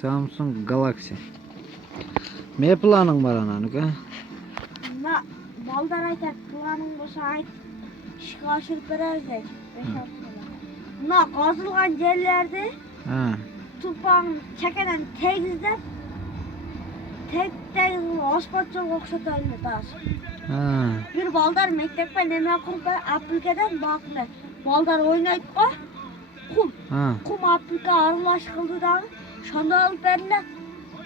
Samsung Galaxy. Ne planın var ananuka? Na baldan aytar planın bolsa ayt. İşe aşırıp bereriz de. 5-6 sene. Na kazılgan yerlerde Ha. tupağın çekenen tegizden tek asfaltçılık okşatayım da. Ha. Bir baldar mektepte neme kurup aplikeden baklı. Baldar oynayıp kum. Ha. Kum aplika arılaş kıldı da. Şonda alıp verirler.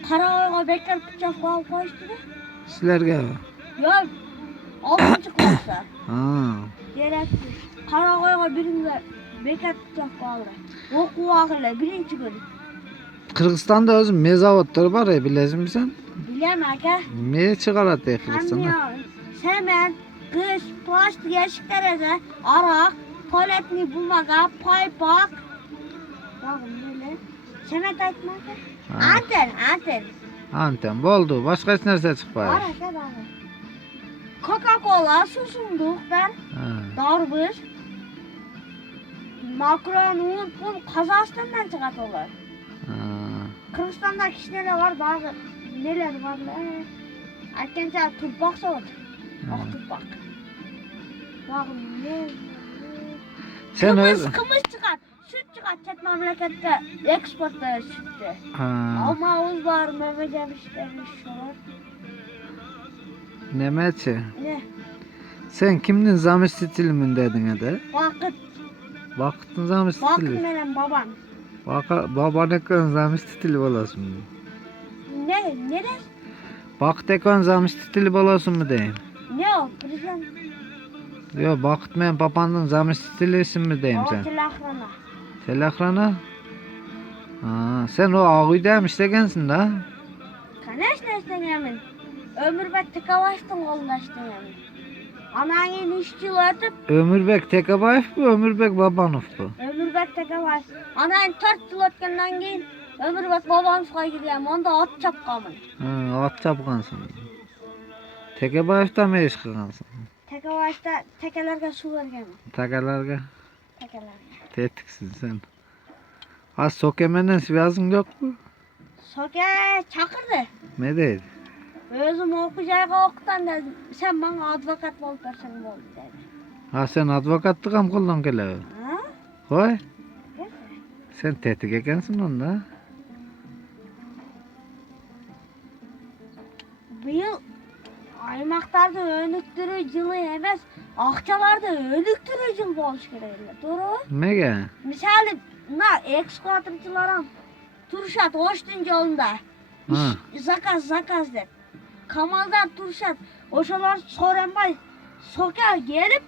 Karaoyga bekler bıçak bağlı koştu da. Sizlerge mi? Ya 6. klasa. Ha. Gerekli. Karaoyga birinde bekler bıçak bağlı. Oku ağırla birinci gün. Kırgızistan'da özüm mezavatları var ya bilesin mi sen? Bilemek ha. Ne çıkardı Kırgızistan'da? Hem semen, kış, plastik eşiklere de arak, tuvaletini bulmaga, paypak. Bakın böyle. Semet aytmak ha. Ha. Anten. Anten boldu. Başka hiç nerede çıkmıyor? Ara bakın. Coca-Cola, susunduklar, Ha. darbız. Makron, un, Kazakistan'dan çıkartıyorlar. Ha. Kırgızistan'da kişilere var, bazı neler var lan. Erkençe turpak soğut. Ah turpak. Bakın ne? Sen Kımız öyle. çıkar. Süt çıkar. Çet memlekette eksportta sütte. Ha. Ama uz var, Mehmet Emişler'in şuur. Nemeçi. Ne? Sen kimdin zamış stilimin dedin hadi? Vakıt. Vakıtın zamış Vakıt stili. benim babam. Baban ekran zamış stili olasın mı? Ne? Neresi? Vakıt ekran zamış stili olasın mı diyeyim? Ne o? Prezident. Yok vakıt men babanın zamış stili isim mi diyeyim sen? O telekrana. Telekrana? Ha, sen o ağuy demiş degensin da. Kaneş ne isteyemin? Ömürbek tıkavaştın kolunda isteyemin. Ananın 3 yıl ötüp Ömürbek Tekabayev bu, Ömürbek Babanov bu. Ömürbek tıkavaş. Ananın 4 yıl ötkenden keyin Ömürbek babanızga gidiyorum. Onda at çapkamın. Ha, at çapkansın. Tekabayev da mı iş kılgansın? Tekavaşta tekelerge su vergenim. Takalarga Tekelerge. tetiksin sen. Az sokemenden sivazın yok mu? Soke çakırdı. Ne değil? Özüm okuyacağıga okutan dedim. Sen bana advokat bolup versen boldu dedi. Ha sen advokatlık ham kıldan gele. Ha? Koy. Gel. Sen tetik ekensin onda. Bu yıl aymaklarda önüktürü yılı emez. Akçalarda önüktürü yıl boluş kerekler. Doğru? Nege? Misali na ekskvatırcılarım turşat hoştun yolunda. Ha. Zakaz der. Kamaldan turşat oşalar soranbay soka gelip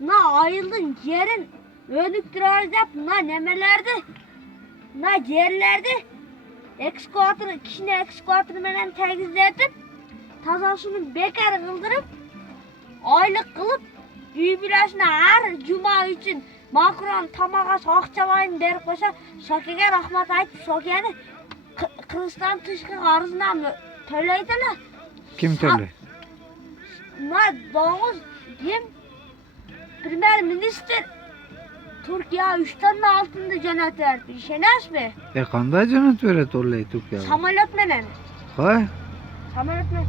na ayıldın yerin önüktürür dep na nemelerde na yerlerde ekskvatır kişine ekskvatır menen tegizletip tazasını bekar kıldırıp aylık kılıp üy bilasına her cuma için Makron tamagas akçalayın berip koysa Şoke'ge rahmat aytıp Şoke'ni Kırgızistan tışkı arızından töyleydiler. Kim töle? Na doğuz diyeyim Primer Minister Türkiye 3 tane altında cennet verdi. Şenes mi? Kanday cennet vere tolley Türkiye. Samolyot menen. Koy. Samolyot menen.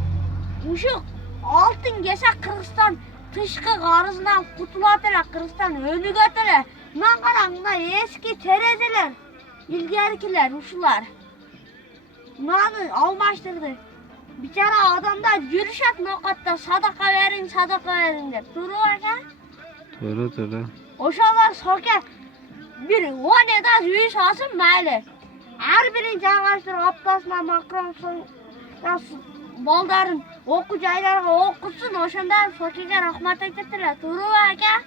Uşuk altın gese Kırgızistan tışkı arızından kutulatıyla Kırgızistan önü götüre. Nan karanlığa eski terezeler. İlgerikiler, uşular. Nanı almaştırdı. Bir kere adamlar yürüşet nokatta sadaka verin der. Duru ha? Doğru. Oşalar soke bir 10 eda yüz alsın mayli. Her birinci ağaçtır aptasına Makron baldarın oku caylarga okusun oşandan sokege rahmat ettiler. Duru ha?